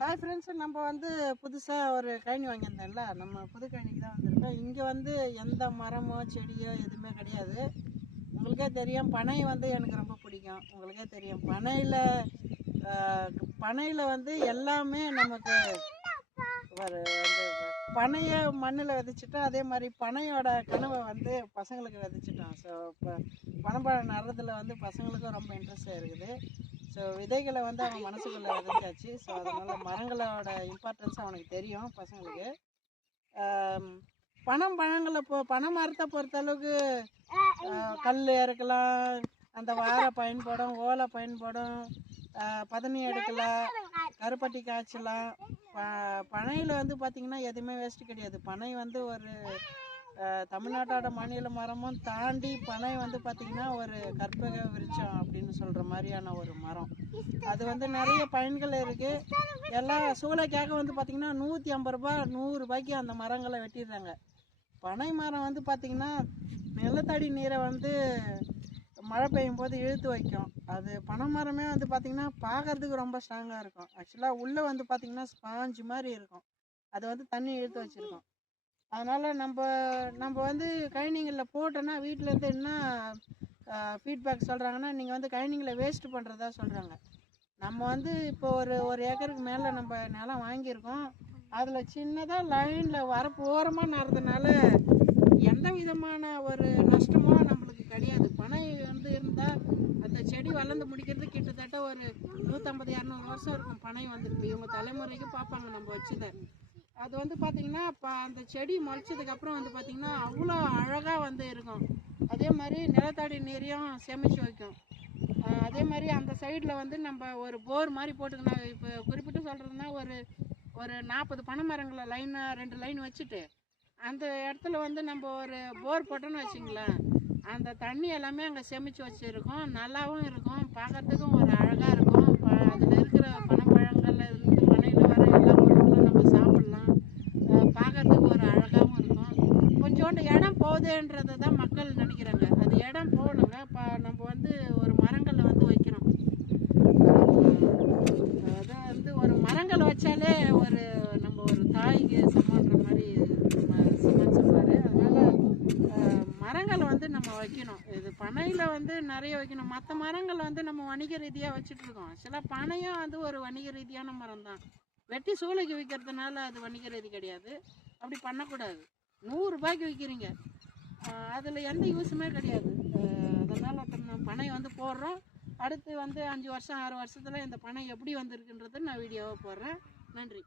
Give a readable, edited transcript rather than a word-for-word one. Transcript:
Hi friends, நம்ம வந்து புதுசாக ஒரு கழனி வாங்கியிருந்தோம்ல, நம்ம புது கழனிக்கு தான் வந்திருக்கோம். இங்கே வந்து எந்த மரமோ செடியோ எதுவுமே கிடையாது. உங்களுக்கே தெரியும், பனை வந்து எனக்கு ரொம்ப பிடிக்கும். உங்களுக்கே தெரியும், பனையில் வந்து எல்லாமே நமக்கு ஒரு வந்து பனையை மண்ணில் விதைச்சிட்டோம். அதே மாதிரி பனையோட கனவை வந்து பசங்களுக்கு விதைச்சிட்டோம். ஸோ இப்போ பனம்பழம் நடுறதுல வந்து பசங்களுக்கும் ரொம்ப இன்ட்ரெஸ்டாக இருக்குது. ஸோ விதைகளை வந்து அவன் மனசுக்குள்ளே விதைச்சாச்சு. ஸோ அதனால் மரங்களோட இம்பார்ட்டன்ஸ் அவனுக்கு தெரியும் பசங்களுக்கு. பழங்களை பனை மரத்தை பொறுத்தளவுக்கு கல் இறக்கலாம், அந்த வாரை பயன்படும், ஓலை பயன்படும், பதனி எடுக்கலாம், கருப்பட்டி காய்ச்சலாம். பனையில் வந்து பார்த்திங்கன்னா எதுவுமே வேஸ்ட்டு கிடையாது. பனை வந்து ஒரு தமிழ்நாட்டோட மாநில மரமும் தாண்டி பனை வந்து பார்த்திங்கன்னா ஒரு கற்பக விருட்சம் அப்படின்னு சொல்கிற மாதிரியான ஒரு மரம். அது வந்து நிறைய பயன்கள் இருக்குது. எல்லாம் சூளைக்காக வந்து பார்த்திங்கன்னா 150 ரூபா 100 ரூபாய்க்கு அந்த மரங்களை வெட்டிடுறாங்க. பனை மரம் வந்து பார்த்திங்கன்னா நிலத்தடி நீரை வந்து மழை பெய்யும் போது இழுத்து வைக்கும். அது பனை மரமே வந்து பார்த்திங்கன்னா பார்க்கறதுக்கு ரொம்ப ஸ்ட்ராங்காக இருக்கும். ஆக்சுவலாக உள்ளே வந்து பார்த்திங்கன்னா ஸ்பாஞ்சு மாதிரி இருக்கும். அது வந்து தண்ணி இழுத்து வச்சுருக்கோம். அதனால் நம்ம வந்து கழனிங்களில் போட்டோன்னா வீட்டிலேருந்து என்ன ஃபீட்பேக் சொல்கிறாங்கன்னா, நீங்கள் வந்து கழனிங்களை வேஸ்ட்டு பண்ணுறதா சொல்கிறாங்க. நம்ம வந்து இப்போ ஒரு ஏக்கருக்கு மேலே நம்ம நிலம் வாங்கியிருக்கோம். அதில் சின்னதாக லைனில் வரப்பு ஓரமாக நடுறதுனால எந்த விதமான ஒரு நஷ்டமோ நம்மளுக்கு கிடையாது. பனை வந்து இருந்தால் அந்த செடி வளர்ந்து முடிக்கிறது கிட்டத்தட்ட ஒரு 150-200 வருஷம் இருக்கும். பனை வந்து இப்போ இவங்க தலைமுறைக்கு பார்ப்பாங்க நம்ம வச்சதை. அது வந்து பார்த்திங்கன்னா இப்போ அந்த செடி முளைச்சதுக்கப்புறம் வந்து பார்த்திங்கன்னா அவ்வளோ அழகாக வந்து இருக்கும். அதே மாதிரி நிலத்தடி நீரையும் சேமித்து வைக்கும். அதே மாதிரி அந்த சைடில் வந்து நம்ம ஒரு போர் மாதிரி போட்டுக்கணும். இப்போ குறிப்பிட்டு சொல்கிறதுனா ஒரு 40 பனை மரங்களை லைனாக 2 லைன் வச்சுட்டு அந்த இடத்துல வந்து நம்ம ஒரு போர் போட்டோன்னு வச்சிங்களேன், அந்த தண்ணி எல்லாமே அங்கே சேமித்து வச்சுருக்கோம். நல்லாவும் இருக்கும், பார்க்குறதுக்கும் ஒரு அழகாக இருக்கும். அதில் இருக்கிற பனைப்பழங்கள் இருந்து பனையில் வர எல்லா பொருட்களும் நம்ம சாப்பிட்லாம். பார்க்குறதுக்கு ஒரு அழகாகவும் இருக்கும். கொஞ்சோண்டு இடம் போகுதுன்றதை தான் மக்கள் நினைக்கிறாங்க. அது இடம் போகணுங்க. நம்ம வந்து ஒரு மரங்களை வந்து வைக்கணும். அதை வந்து ஒரு மரங்கள் வச்சாலே நம்ம ஒரு தாய்க்கு சமன்ற மாதிரி சிவன் சொல்வார். அதனால் மரங்களை வந்து நம்ம வைக்கணும். இது பனையில் வந்து நிறைய வைக்கணும். மற்ற மரங்கள் வந்து நம்ம வணிக ரீதியாக வச்சுட்ருக்கோம். சில பனையும் வந்து ஒரு வணிக ரீதியான மரம் தான். வெட்டி சூளைக்கு விற்கிறதுனால அது வணிக ரீதி கிடையாது. அப்படி பண்ணக்கூடாது. 100 ரூபாய்க்கு விற்கிறீங்க, அதில் எந்த யூஸுமே கிடையாது. அதனால் பனை வந்து போடுறோம். அடுத்து வந்து 5 வருஷம் 6 வருஷத்தில் இந்த பனை எப்படி வந்திருக்குன்றது நான் வீடியோவாக போடுறேன். நன்றி.